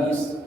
20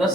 10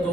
2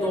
2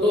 2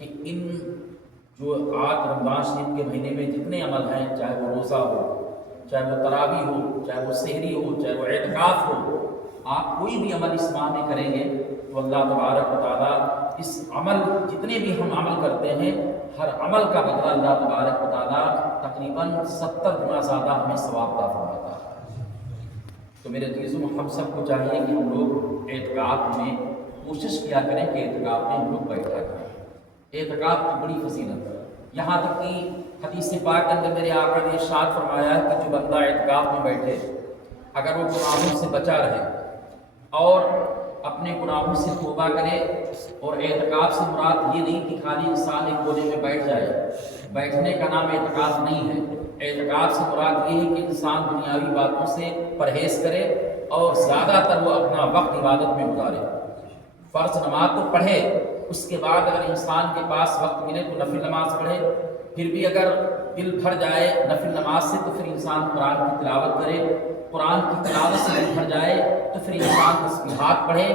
کہ ان جو آج رمضان شریف کے مہینے میں جتنے عمل ہیں، چاہے وہ روزہ ہو، چاہے وہ تراویح ہو، چاہے وہ سحری ہو، چاہے وہ اعتکاف ہو، آپ کوئی بھی عمل اس ماہ میں کریں گے تو اللہ تبارک و تعالیٰ اس عمل، جتنے بھی ہم عمل کرتے ہیں، ہر عمل کا بدلہ اللہ تبارک و تعالیٰ تقریباً 70 گنا زیادہ ہمیں ثواب عطا فرماتا ہے۔ تو میرے عزیزوں، ہم سب کو چاہیے کہ ہم لوگ اعتکاف میں کوشش کیا کریں کہ اعتکاف میں ہم لوگ بیٹھا کریں۔ اعتکاف کی بڑی فضیلت ہے، یہاں تک کہ حدیث پاک کے اندر میرے آقا نے ارشاد فرمایا ہے کہ جو بندہ اعتکاف میں بیٹھے، اگر وہ گناہوں سے بچا رہے اور اپنے گناہوں سے توبہ کرے، اور اعتکاف سے مراد یہ نہیں کہ خالی انسان ایک کونے میں بیٹھ جائے، بیٹھنے کا نام اعتکاف نہیں ہے۔ اعتکاف سے مراد یہ ہے کہ انسان دنیاوی باتوں سے پرہیز کرے اور زیادہ تر وہ اپنا وقت عبادت میں گزارے۔ فرض نماز تو پڑھے، اس کے بعد اگر انسان کے پاس وقت ملے تو نفل نماز پڑھے، پھر بھی اگر دل بھر جائے نفل نماز سے تو پھر انسان قرآن کی تلاوت کرے، قرآن کی تلاوت سے دل بھر جائے تو پھر انسان تسبیحات پڑھے،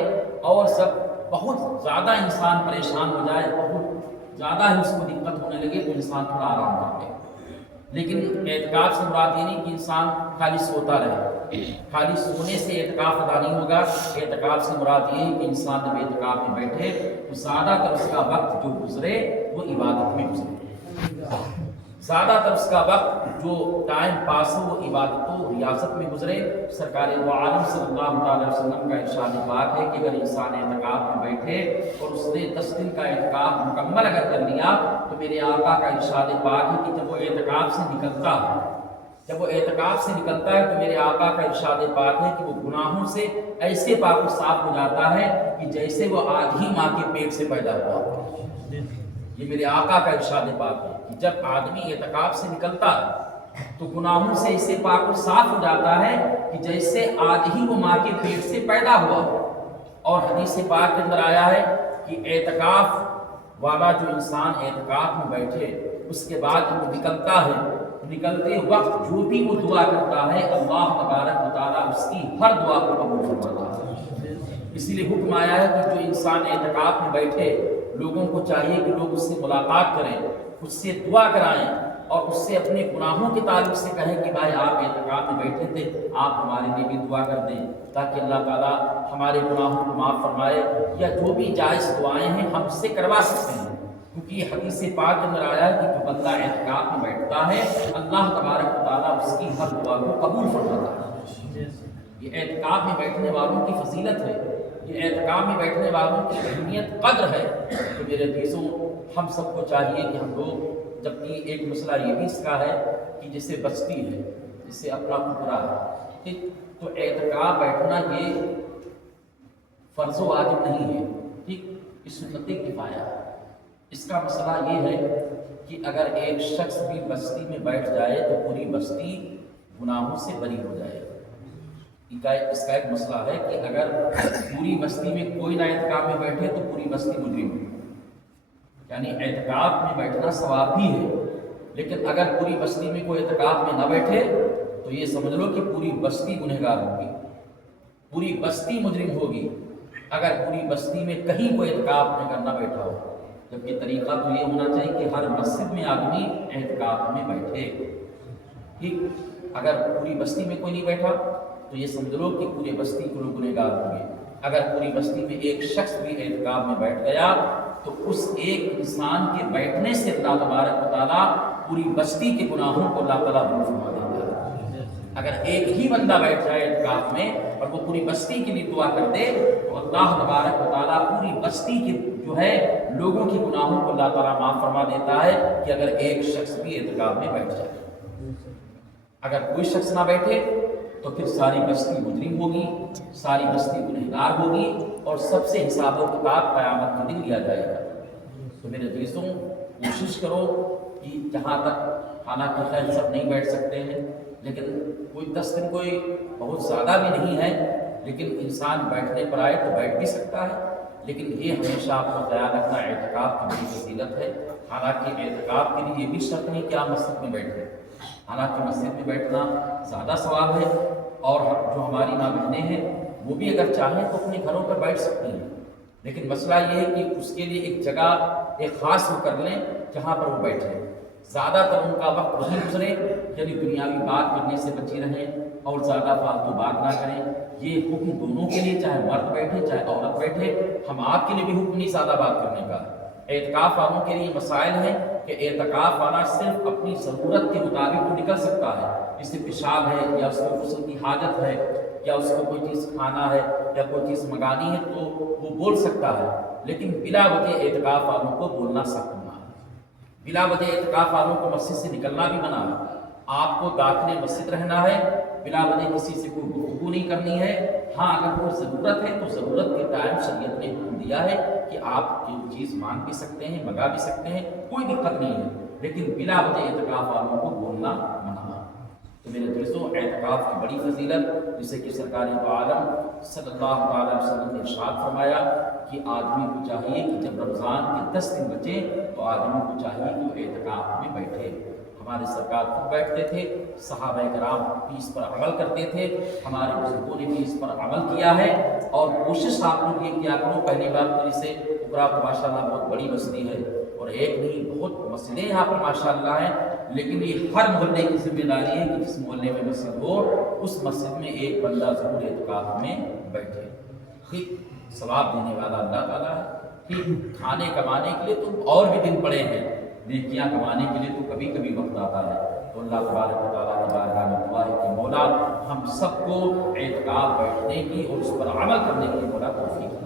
اور سب بہت زیادہ انسان پریشان ہو جائے، بہت زیادہ ہی اس کو دقت ہونے لگے تو انسان تھوڑا آرام کر لے۔ لیکن اعتکاف سے مراد یہ نہیں کہ انسان خالی سوتا رہے، خالی سونے سے اعتکاف ادا نہیں ہوگا۔ اعتکاف سے مراد یہ ہے کہ انسان جب اعتکاف میں بیٹھے تو زیادہ تر اس کا وقت جو گزرے وہ عبادت میں گزرے، زیادہ تر اس کا وقت جو ٹائم پاس ہو وہ عبادت و ریاضت میں گزرے۔ سرکار دو عالم صلی اللہ علیہ وسلم کا ارشاد پاک ہے کہ اگر انسان اعتکاف میں بیٹھے اور اس نے 10 دن کا اعتکاف مکمل اگر کر لیا تو میرے آقا کا ارشاد پاک ہے کہ جب وہ اعتکاف سے نکلتا ہے تو میرے آقا کا ارشاد پاک ہے کہ وہ گناہوں سے ایسے پاک و صاف ہو جاتا ہے کہ جیسے وہ آج ہی ماں کے پیٹ سے پیدا ہوا۔ یہ میرے آقا کا ارشاد پاک ہے کہ جب آدمی اعتکاف سے نکلتا ہے تو گناہوں سے ایسے پاک و صاف ہو جاتا ہے کہ جیسے آج ہی وہ ماں کے پیٹ سے پیدا ہوا۔ اور حدیث پاک کے اندر آیا ہے کہ اعتکاف والا جو انسان اعتکاف میں بیٹھے اس کے بعد جب نکلتا ہے، نکلتے وقت جو بھی وہ دعا کرتا ہے اللہ تبارک و تعالیٰ اس کی ہر دعا کو قبول فرماتا ہے۔ اسی لیے حکم آیا ہے کہ جو انسان اعتکاف میں بیٹھے لوگوں کو چاہیے کہ لوگ اس سے ملاقات کریں، اس سے دعا کرائیں اور اس سے اپنے گناہوں کے تعلق سے کہیں کہ بھائی آپ اعتکاف میں بیٹھے تھے، آپ ہمارے لیے بھی دعا کر دیں تاکہ اللہ تعالیٰ ہمارے گناہوں کو معاف فرمائے، یا جو بھی جائز دعائیں ہیں ہم اس سے کروا سکتے ہیں، کیونکہ یہ حدیث پاک کے اندر آیا ہے کہ جو بندہ اعتکاف میں بیٹھتا ہے اللہ تبارک و تعالیٰ اس کی ہر دعا کو قبول فرماتا ہے۔ یہ اعتکاف میں بیٹھنے والوں کی فضیلت ہے، یہ اعتکاف میں بیٹھنے والوں کی اہمیت قدر ہے۔ تو میرے عزیزوں، ہم سب کو چاہیے کہ ہم لوگ، جبکہ ایک مسئلہ یہ بھی اس کا ہے کہ جسے بستی ہے، جسے اپنا ٹکڑا ہے، تو اعتکاف بیٹھنا یہ فرض و واجب نہیں ہے، ٹھیک، یہ سنت کفایہ ہے۔ اس کا مسئلہ یہ ہے کہ اگر ایک شخص بھی بستی میں بیٹھ جائے تو پوری بستی گناہوں سے بری ہو جائے۔ اس کا ایک مسئلہ ہے کہ اگر پوری بستی میں کوئی نہ اعتکاف میں بیٹھے تو پوری بستی مجرم ہے، یعنی اعتکاف میں بیٹھنا ثواب بھی ہے، لیکن اگر پوری بستی میں کوئی اعتکاف میں نہ بیٹھے تو یہ سمجھ لو کہ پوری بستی گنہگار ہوگی، پوری بستی مجرم ہوگی اگر پوری بستی میں کہیں کوئی اعتکاف میں کرنا بیٹھا ہو۔ جبکہ طریقہ تو یہ ہونا چاہیے کہ ہر مسجد میں آدمی اعتکاف میں بیٹھے، ٹھیک۔ اگر پوری بستی میں کوئی نہیں بیٹھا تو یہ سمجھ لو کہ پوری بستی کو لوگ گنہگار ہوں گے۔ اگر پوری بستی میں ایک شخص بھی اعتکاف میں بیٹھ گیا تو اس ایک انسان کے بیٹھنے سے اللہ تبارک و تعالیٰ پوری بستی کے گناہوں کو اللہ تعالیٰ معاف فرما دیتا ہے۔ اگر ایک ہی بندہ بیٹھ جائے اعتکاف میں اور وہ پوری بستی کے لیے دعا کر دے تو اللہ تبارک و تعالیٰ پوری بستی کے جو ہے لوگوں کے گناہوں کو اللہ تعالیٰ معاف فرما دیتا ہے کہ اگر ایک شخص بھی اعتکاف میں بیٹھ جائے۔ اگر کوئی شخص نہ بیٹھے تو پھر ساری بستی مجرم ہوگی، ساری بستی گنہگار ہوگی اور سب سے حساب و کتاب قیامت کے دن لیا جائے گا۔ تو میرے دوستوں، کوشش کرو کہ جہاں تک، حالانکہ خیر سب نہیں بیٹھ سکتے ہیں، لیکن کوئی 10 دن کوئی بہت زیادہ بھی نہیں ہے، لیکن انسان بیٹھنے پر آئے تو بیٹھ بھی سکتا ہے۔ لیکن یہ ہمیشہ آپ کو خیال رکھنا، اعتکاف کی بڑی فضیلت ہے۔ حالانکہ اعتکاف کے لیے یہ بھی شرط نہیں کہ آپ مسجد میں بیٹھیں، حالانکہ مسجد میں بیٹھنا زیادہ ثواب ہے، اور جو ہماری ماں بہنیں ہیں وہ بھی اگر چاہیں تو اپنے گھروں پر بیٹھ سکتی ہیں، لیکن مسئلہ یہ ہے کہ اس کے لیے ایک جگہ ایک خاص وہ کر لیں جہاں پر وہ بیٹھے، زیادہ تر ان کا وقت وہیں گزرے، یعنی دنیاوی بات کرنے سے بچی رہیں اور زیادہ فالتو بات نہ کریں۔ یہ حکم دونوں کے لیے، چاہے مرد بیٹھے چاہے عورت بیٹھے، ہم آپ کے لیے بھی حکم نہیں زیادہ بات کرنے کا۔ اعتکاف والوں کے لیے مسائل ہیں کہ اعتکاف والا صرف اپنی ضرورت کے مطابق تو نکل سکتا ہے، جیسے پیشاب ہے یا اس کو غسل کی حاجت ہے یا اس کو کوئی چیز کھانا ہے یا کوئی چیز منگانی ہے تو وہ بول سکتا ہے، لیکن بلا وجہ اعتکاف والوں کو بولنا سخت منع ہے۔ بلا وجہ اعتکاف والوں کو مسجد سے نکلنا بھی منع ہے۔ آپ کو داخل مسجد رہنا ہے، بلا وجہ کسی سے کوئی گفتگو نہیں کرنی ہے۔ ہاں اگر کوئی ضرورت ہے تو ضرورت کے ٹائم شریعت نے حکم دیا ہے کہ آپ جو چیز مانگ بھی سکتے ہیں، منگا بھی سکتے ہیں، کوئی دقت نہیں ہے، لیکن بلا وجہ اعتکاف والوں کو بولنا منع ہے۔ تو میرے دوستوں، اعتکاف کی بڑی فضیلت، جسے کہ سرکار دو عالم صلی اللہ علیہ وسلم نے ارشاد فرمایا کہ آدمی کو چاہیے کہ جب رمضان کے 10 دن بچے تو آدمی کو چاہیے کہ وہ اعتکاف میں بیٹھے۔ ہمارے سرکار خود بیٹھتے تھے، صحابہ کرام بھی اس پر عمل کرتے تھے، ہمارے بزرگوں نے بھی اس پر عمل کیا ہے۔ اور کوشش آپ لوگ یہ کیا کرو، پہلی بات تو اسے اقرا پر ماشاء اللہ بہت بڑی بستی ہے اور ایک نہیں بہت مسجدیں یہاں پر ماشاء اللہ ہیں، لیکن یہ ہر محلے کی ذمہ داری ہے کہ جس محلے میں مسجد ہو اس مسجد میں ایک بندہ ضرور اعتکاف میں بیٹھے۔ ثواب دینے والا اللہ تعالیٰ ہے کہ کھانے کمانے کے لیے تو اور بھی دن پڑے ہیں، نیکیاں کمانے کے لیے تو کبھی کبھی وقت آتا ہے۔ تو اللہ تبارک و تعالیٰ کی بارگاہ میں دعا ہے کہ مولا ہم سب کو اعتکاف بیٹھنے کی اور اس پر عمل کرنے کی مولا توفیق